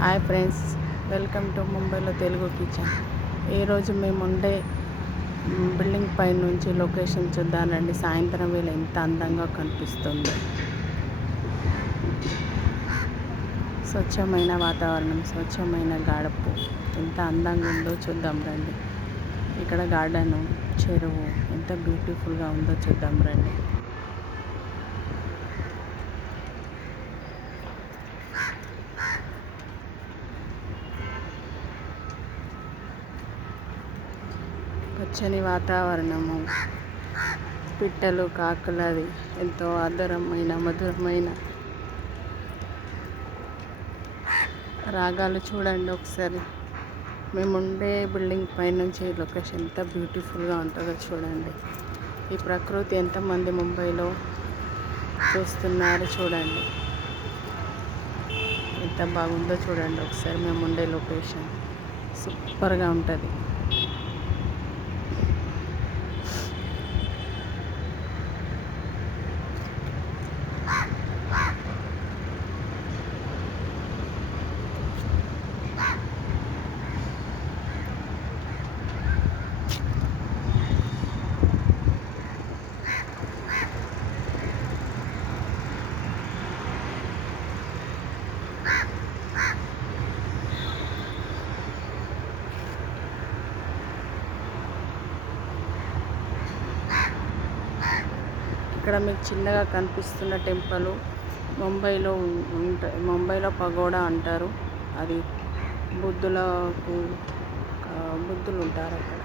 Hi friends welcome to ముంబైలో Telugu kitchen. ఈరోజు మేము ఉండే బిల్డింగ్ పై నుంచి లొకేషన్ చూద్దానండి సాయంత్రం వేళ ఎంత అందంగా కనిపిస్తుంది. స్వచ్ఛమైన వాతావరణం స్వచ్ఛమైన గాడపు ఎంత అందంగా ఉందో చూద్దాం రండి. ఇక్కడ గార్డెను చెరువు ఎంత బ్యూటిఫుల్గా ఉందో చూద్దాం రండి. పచ్చని వాతావరణము. పిట్టలు కాకులది ఎంతో ఆదరమైన మధురమైన. రాగాలు చూడండి ఒకసారి. మేము ఉండే బిల్డింగ్ పైనుంచి లొకేషన్ ఎంత బ్యూటిఫుల్గా ఉంటుందో చూడండి. ఈ ప్రకృతి ఎంతమంది ముంబైలో చూస్తున్నారు చూడండి. ఎంత బాగుందో చూడండి ఒకసారి. మేము ఉండే లొకేషన్ సూపర్గా ఉంటుంది. ఇక్కడ మీకు చిన్నగా కనిపిస్తున్న టెంపుల్ ముంబైలో ఉంట ముంబైలో పగోడా అంటారు. అది బుద్ధులకు బుద్ధులు ఉంటారు అక్కడ.